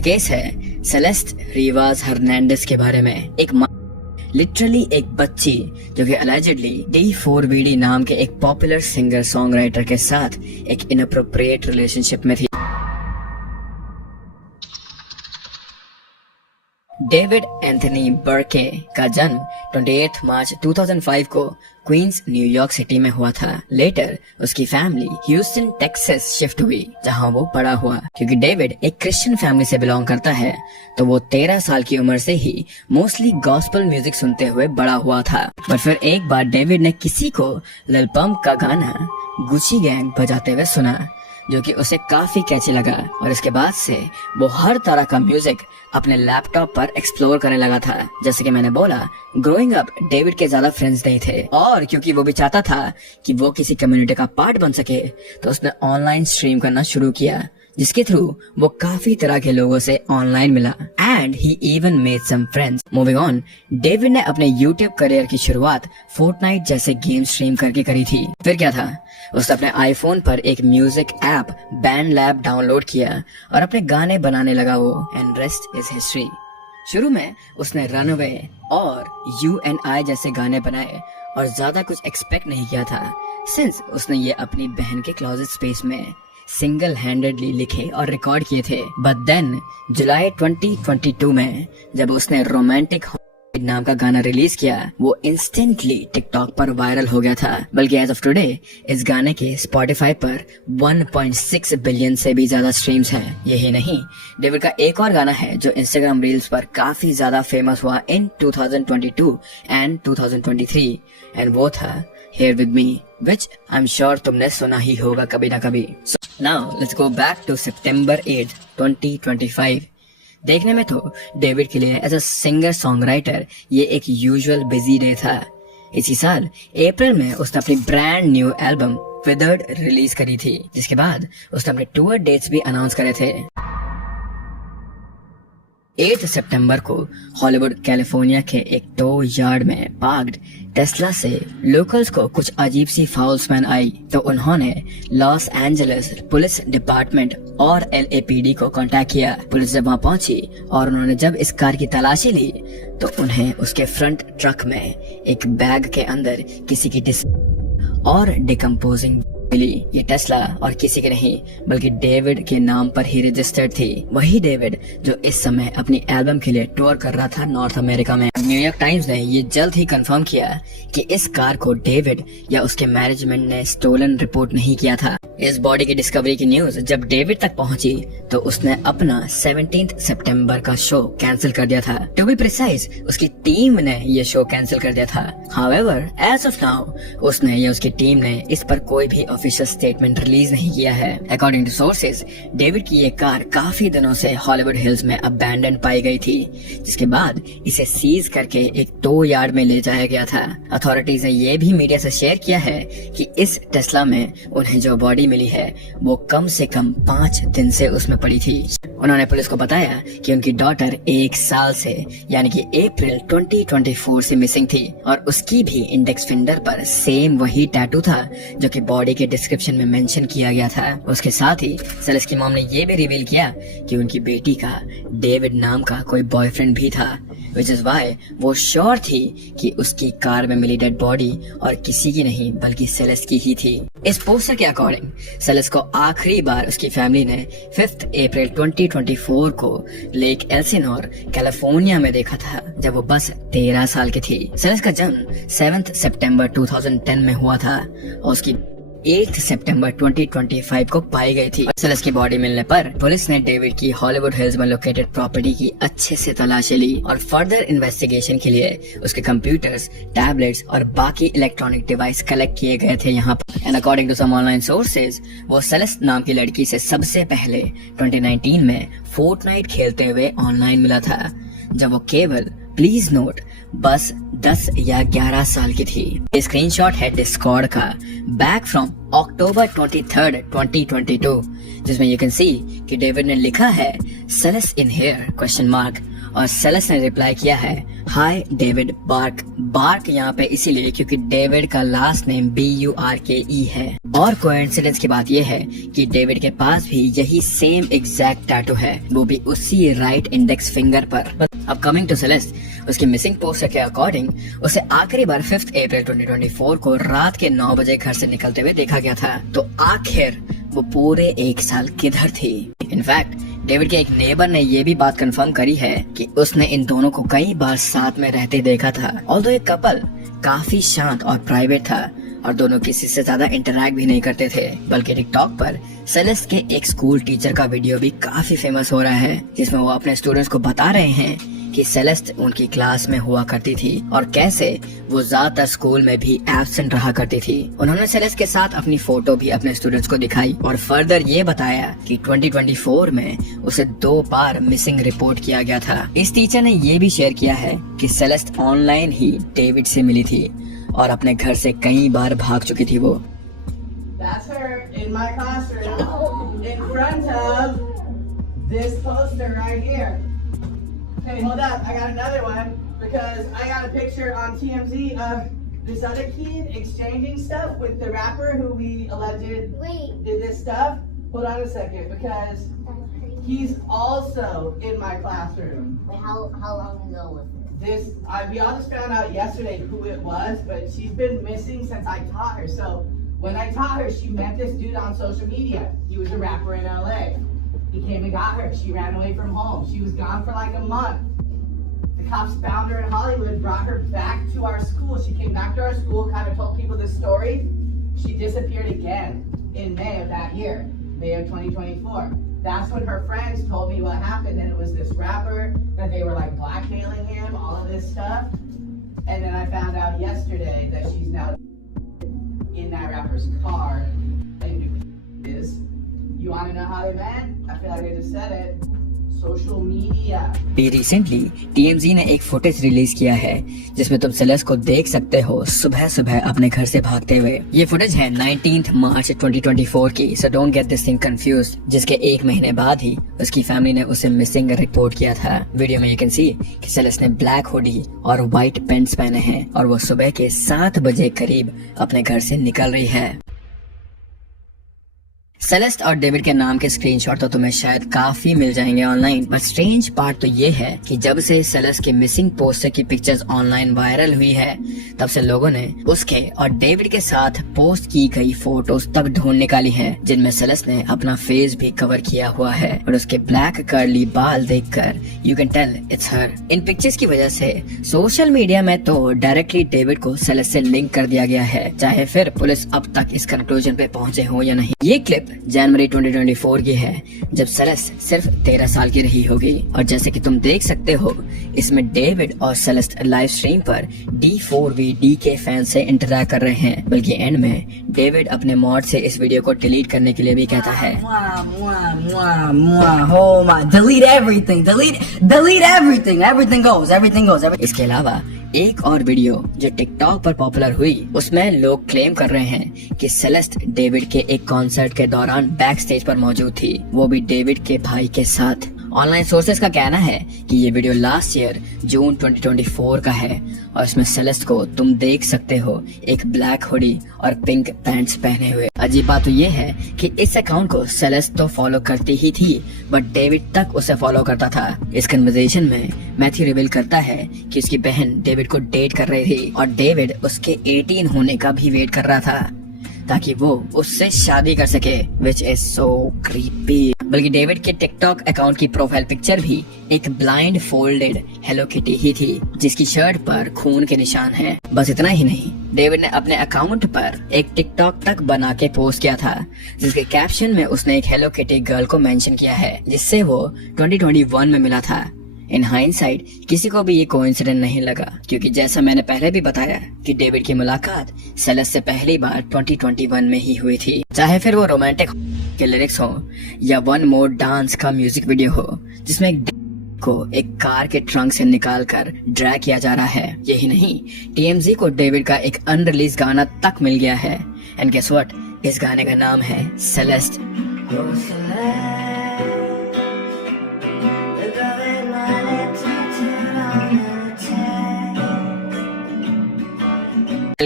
The case है Celeste रिवाज Hernandez के बारे में। एक लिटरली एक बच्ची जो कि अलेजिडली D4BD नाम के एक पॉपुलर सिंगर सॉन्ग राइटर के साथ एक इनअप्रोप्रिएट रिलेशनशिप में थी। डेविड एंथनी बर्के का जन्म 28 मार्च 2005 को क्वींस न्यूयॉर्क सिटी में हुआ था। लेटर उसकी फैमिली ह्यूस्टन टेक्सास शिफ्ट हुई जहां वो बड़ा हुआ। क्योंकि डेविड एक क्रिश्चियन फैमिली से बिलोंग करता है तो वो 13 साल की उम्र से ही मोस्टली गॉस्पेल म्यूजिक सुनते हुए बड़ा हुआ था। पर फिर एक बार डेविड ने किसी को लिल पंप का गाना गुची गैंग बजाते हुए सुना जो कि उसे काफी कैची लगा और इसके बाद से वो हर तरह का म्यूजिक अपने लैपटॉप पर एक्सप्लोर करने लगा था। जैसे कि मैंने बोला, ग्रोइंग अप डेविड के ज्यादा फ्रेंड्स नहीं थे और क्योंकि वो भी चाहता था कि वो किसी कम्युनिटी का पार्ट बन सके तो उसने ऑनलाइन स्ट्रीम करना शुरू किया जिसके थ्रू वो काफी तरह के लोगों से ऑनलाइन मिला and he even made some friends. Moving on, David ने अपने यूट्यूब करियर की शुरुआत फोर्टनाइट जैसे गेम स्ट्रीम करके करी थी। फिर क्या था, उसने अपने आईफोन पर एक music app band lab download किया और अपने गाने बनाने लगा वो, एंड रेस्ट इज हिस्ट्री। शुरू में उसने रनअवे और U&I जैसे गाने बनाए और ज्यादा कुछ एक्सपेक्ट नहीं किया था सिंस उसने ये अपनी बहन के क्लोजेट स्पेस में सिंगल हैंडेडली लिखे और रिकॉर्ड किए थे। बट देन जुलाई 2022 में जब उसने रोमांटिक नाम का गाना रिलीज किया वो इंस्टेंटली टिकटॉक पर वायरल हो गया था। बल्कि एज ऑफ टुडे इस गाने के स्पॉटिफाई पर 1.6 बिलियन से भी ज्यादा स्ट्रीम्स हैं। यही नहीं, डेविड का एक और गाना है जो इंस्टाग्राम रील्स पर काफी ज्यादा फेमस हुआ इन 2022 एंड 2023 एंड वो था Here With Me, which I'm sure तुमने सुना ही होगा कभी ना कभी। So now let's go back to September 8, 2025। देखने में तो डेविड के लिए as a singer song writer ये एक यूजुअल बिजी डे था। इसी साल अप्रैल में उसने अपनी brand new album withered release करी थी जिसके बाद उसने अपने टूर डेट्स भी अनाउंस करे थे। 8 सितंबर को हॉलीवुड कैलिफोर्निया के एक टो यार्ड में पार्क्ड टेस्ला से लोकल्स को कुछ अजीब सी फाउल स्मेल आई तो उन्होंने लॉस एंजलिस पुलिस डिपार्टमेंट और LAPD को कांटेक्ट किया। पुलिस जब वहां पहुंची और उन्होंने जब इस कार की तलाशी ली तो उन्हें उसके फ्रंट ट्रक में एक बैग के अंदर किसी की और डिकम्पोजिंग मिली। ये टेस्ला और किसी के नहीं बल्कि डेविड के नाम पर ही रजिस्टर्ड थी। वही डेविड जो इस समय अपनी एल्बम के लिए टूर कर रहा था नॉर्थ अमेरिका में। न्यूयॉर्क टाइम्स ने ये जल्द ही कंफर्म किया कि इस कार को डेविड या उसके मैनेजमेंट ने स्टोलन रिपोर्ट नहीं किया था। इस बॉडी की डिस्कवरी की न्यूज जब डेविड तक पहुंची तो उसने अपना 17 सितंबर का शो कैंसिल कर दिया था। टू बी प्रिसाइज, उसकी टीम ने ये शो कैंसिल कर दिया था। हाउएवर एज ऑफ नाउ उसने या उसकी टीम ने इस पर कोई भी ऑफिशियल स्टेटमेंट रिलीज नहीं किया है। अकॉर्डिंग टू सोर्सेज, डेविड की ये कार काफी दिनों से हॉलीवुड हिल्स में अबैंडन पाई गई थी जिसके बाद इसे सीज करके एक टो यार्ड में ले जाया गया था। अथॉरिटीज ने ये भी मीडिया से शेयर किया है कि इस टेस्ला में उन्हें जो बॉडी मिली है वो कम से कम 5 दिन से उसमें पड़ी थी। उन्होंने पुलिस को बताया कि उनकी डॉटर 1 साल से यानी कि अप्रैल 2024 से मिसिंग थी और उसकी भी इंडेक्स फिंगर पर सेम वही टैटू था जो कि बॉडी के डिस्क्रिप्शन में मेंशन किया गया था। उसके साथ ही सेलेस की मॉम ने ये भी रिवील किया कि उनकी बेटी का डेविड नाम का कोई बॉयफ्रेंड भी था, which is why वो श्योर थी कि उसकी कार में मिली डेड बॉडी और किसी की नहीं बल्कि सेलेस की ही थी। इस पोस्टर के अकॉर्डिंग सेलेस को आखिरी बार उसकी फैमिली ने 5 अप्रैल 2024 को लेक एल्सिनोर कैलिफोर्निया में देखा था जब वो बस 13 साल की थी। सेलेस का जन्म 7 सितंबर 2010 में हुआ था और उसकी 8 सितंबर 2025 को पाई गई थी। सेलेस की बॉडी मिलने पर पुलिस ने डेविड की हॉलीवुड हिल्स में लोकेटेड प्रॉपर्टी की अच्छे से तलाशी ली और फर्दर इन्वेस्टिगेशन के लिए उसके कंप्यूटर्स, टैबलेट्स और बाकी इलेक्ट्रॉनिक डिवाइस कलेक्ट किए गए थे यहाँ पर। And according to some online sources, वो सेलेस नाम की लड़की से सबसे पहले 2019 में फोर्टनाइट खेलते हुए ऑनलाइन मिला था जब वो केवल, प्लीज नोट, बस 10 या 11 साल की थी। ये स्क्रीनशॉट है डिस्कॉर्ड का बैक फ्रॉम अक्टूबर 23, 2022 जिसमें यू कैन सी कि डेविड ने लिखा है सेलेस इन हियर ? और सेलेस्ट ने रिप्लाई किया है, हाय डेविड बार्क। बार्क यहाँ पे इसीलिए क्योंकि डेविड का लास्ट नेम BURKE है। और कोइंसिडेंस की बात यह है कि डेविड के पास भी यही सेम एग्जैक्ट टैटू है, वो भी उसी राइट इंडेक्स फिंगर पर। अब कमिंग टू सेलेस्ट, उसकी मिसिंग पोस्टर के अकॉर्डिंग उसे आखिरी बार 5 अप्रैल 2024 को रात के 9 बजे घर से निकलते हुए देखा गया था। तो आखिर वो पूरे 1 साल किधर थी? इनफैक्ट डेविड के एक नेबर ने ये भी बात कंफर्म करी है कि उसने इन दोनों को कई बार साथ में रहते देखा था। ऑल्दो एक कपल काफी शांत और प्राइवेट था और दोनों किसी से ज्यादा इंटरैक्ट भी नहीं करते थे, बल्कि टिकटॉक पर सेलेस्ट के एक स्कूल टीचर का वीडियो भी काफी फेमस हो रहा है, जिसमें वो अपने स्टूडेंट्स को बता रहे हैं कि सेलेस्ट उनकी क्लास में हुआ करती थी और कैसे वो ज्यादातर स्कूल में भी एब्सेंट रहा करती थी। उन्होंने सेलेस्ट के साथ अपनी फोटो भी अपने स्टूडेंट्स को दिखाई और फर्दर ये बताया कि 2024 में उसे 2 बार मिसिंग रिपोर्ट किया गया था। इस टीचर ने ये भी शेयर किया है कि सेलेस्ट ऑनलाइन ही डेविड से मिली थी और अपने घर से कई बार भाग चुकी थी वो। That's her in my classroom in front of this poster right here. Hey, hold up, I got another one because I got a picture on TMZ of this other kid exchanging stuff with the rapper who we alleged did this stuff. Hold on a second because he's also in my classroom. Wait, how long ago was it? We all just found out yesterday who it was, but she's been missing since I taught her. So when I taught her, she met this dude on social media. He was a rapper in LA. He came and got her. She ran away from home. She was gone for like a month. The cops found her in Hollywood, brought her back to our school. She came back to our school, kind of told people this story. She disappeared again in May of that year, May of 2024. That's when her friends told me what happened, and it was this rapper, that they were like blackmailing him, all of this stuff. And then I found out yesterday that she's now in that rapper's car. And is, you want to know how they met? I feel like I just said it. Social media. Recently TMZ ने एक footage release किया है जिसमें तुम Celeste को देख सकते हो सुबह सुबह अपने घर से भागते हुए। ये फुटेज है 19 मार्च 2024 की, so don't get this thing confused, जिसके 1 महीने बाद ही उसकी फैमिली ने उसे मिसिंग रिपोर्ट किया था। वीडियो में यू कैन सी कि सेलेस्ट ने ब्लैक हुडी और व्हाइट पैंट्स पहने हैं और वो सुबह के 7 बजे करीब अपने घर से निकल रही है। सेलेस्ट और डेविड के नाम के स्क्रीनशॉट तो तुम्हें शायद काफी मिल जाएंगे ऑनलाइन, बट स्ट्रेंज पार्ट तो ये है कि जब से सेलेस्ट के मिसिंग पोस्टर की पिक्चर्स ऑनलाइन वायरल हुई है, तब से लोगों ने उसके और डेविड के साथ पोस्ट की गई फोटोज तक ढूंढ निकाली है, जिनमें सेलेस्ट ने अपना फेस भी कवर किया हुआ है और उसके ब्लैक कर्ली बाल देखकर you can tell it's her. इन पिक्चर्स की वजह से सोशल मीडिया में तो डायरेक्टली डेविड को सेलेस्ट से लिंक कर दिया गया है, चाहे फिर पुलिस अब तक इस कंक्लूजन पे पहुंचे हो या नहीं। ये क्लिप जनवरी 2024 की है, जब सेलेस्ट सिर्फ 13 साल की रही होगी और जैसे कि तुम देख सकते हो इसमें डेविड और सेलेस्ट लाइव स्ट्रीम पर D4VD के फैन से इंटरैक्ट कर रहे हैं, बल्कि एंड में डेविड अपने मॉड से इस वीडियो को डिलीट करने के लिए भी कहता है इसके अलावा एक और वीडियो जो टिकटॉक पर पॉपुलर हुई, उसमें लोग क्लेम कर रहे हैं कि सेलेस्ट डेविड के एक कॉन्सर्ट के दौरान बैक स्टेज पर मौजूद थी, वो भी डेविड के भाई के साथ। ऑनलाइन सोर्सेज का कहना है कि ये वीडियो लास्ट ईयर जून 2024 का है और इसमें सेलेस्ट को तुम देख सकते हो एक ब्लैक हुडी और पिंक पैंट्स पहने हुए। अजीब बात तो ये है कि इस अकाउंट को सेलेस्ट तो फॉलो करती ही थी, बट डेविड तक उसे फॉलो करता था। इस कन्वर्सेशन में मैथ्यू रिवील करता है कि उसकी बहन डेविड को डेट कर रही थी और डेविड उसके 18 होने का भी वेट कर रहा था ताकि वो उससे शादी कर सके, विच इज सो क्रीपी। बल्कि डेविड के टिकटॉक अकाउंट की प्रोफाइल पिक्चर भी एक ब्लाइंड फोल्डेड हेलो किटी ही थी, जिसकी शर्ट पर खून के निशान हैं। बस इतना ही नहीं, डेविड ने अपने अकाउंट पर एक टिकटॉक तक बना के पोस्ट किया था, जिसके कैप्शन में उसने एक हेलो किटी गर्ल को मेंशन किया है, जिससे वो 2021 में मिला था। इन हाइंडसाइट किसी को भी ये कोइंसिडेंट नहीं लगा, क्योंकि जैसा मैंने पहले भी बताया कि डेविड की मुलाकात सेलेस्ट से पहली बार 2021 में ही हुई थी। चाहे फिर वो रोमांटिक के लिरिक्स हो या वन मोर डांस का म्यूजिक वीडियो हो, जिसमें एक को एक कार के ट्रंक से निकालकर ड्रैग किया जा रहा है। यही नहीं, TMZ को डेविड का एक अनरिलीज गाना तक मिल गया है, एंड गेस व्हाट, इस गाने का नाम है सेलेस्ट।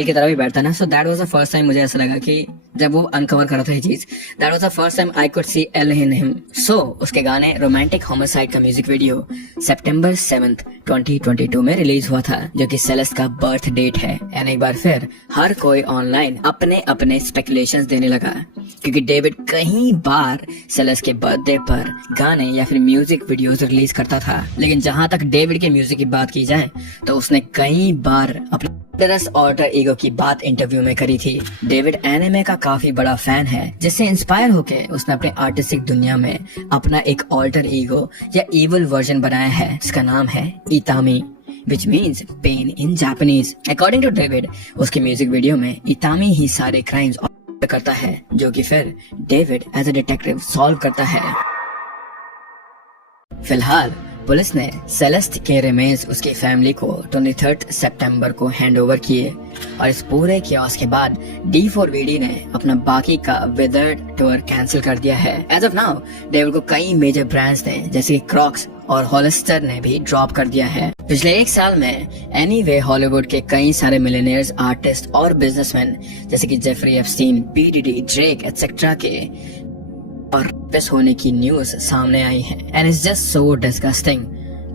की तरह भी बैठता ना, so that was the first time मुझे ऐसा लगा कि जब वो अनकवर कर रहा था ये चीज, that was the first time I could see L in him. So उसके गाने रोमांटिक होमिसाइड का म्यूजिक वीडियो सितंबर 7, 2022 में रिलीज हुआ था, जो कि सेलेस्ट का बर्थ डेट है। एंड एक बार फिर हर कोई ऑनलाइन अपने अपने स्पेकुलेशंस देने लगा, क्योंकि डेविड कई बार सेलेस्ट के बर्थडे पर गाने या फिर म्यूजिक वीडियोस रिलीज करता था। लेकिन जहां तक डेविड के म्यूजिक की बात की जाए तो उसने कई बार अपने ऑल्टर ईगो की बात इंटरव्यू में करी थी। डेविड एनिमे का काफी बड़ा फैन है, जिससे इंस्पायर होके उसने अपने आर्टिस्टिक दुनिया में अपना एक ऑल्टर ईगो या इवल वर्जन बनाया है, जिसका नाम है इतामी, which means pain in Japanese. According to David, उसके म्यूजिक वीडियो में इतामी ही सारे क्राइम्स करता है, जो कि फिर David as a detective solve करता है। फिलहाल पुलिस ने सेलेस्ट के रिमेन्स उसकी फैमिली को 23 सितंबर को हैंडओवर किए, और इस पूरे कियोस्क के बाद D4VD ने अपना बाकी का विदर्ड टूर कैंसिल कर दिया है। एज ऑफ नाउ डेविड को कई मेजर ब्रांड्स ने जैसे कि क्रॉक्स और हॉलिस्टर ने भी ड्रॉप कर दिया है। पिछले एक साल में एनीवे हॉलीवुड के कई सारे मिलियनियर्स, आर्टिस्ट और बिजनेसमैन जैसे कि जेफरी एप्स्टीन, पी.डी.डी, ड्रेक एटसेट्रा के और रेपिस्ट होने की न्यूज सामने आई है। And it's just so disgusting.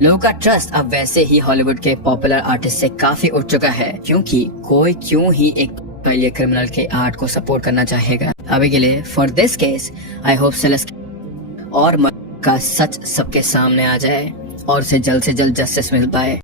लोगों का ट्रस्ट अब वैसे ही हॉलीवुड के पॉपुलर आर्टिस्ट से काफी उठ चुका है, क्योंकि कोई क्यों ही एक क्रिमिनल के आर्ट को सपोर्ट करना चाहेगा। अभी के लिए for this case I hope Celeste और का सच सबके सामने आ जाए और उसे जल्द से जल्द जस्टिस मिल पाए।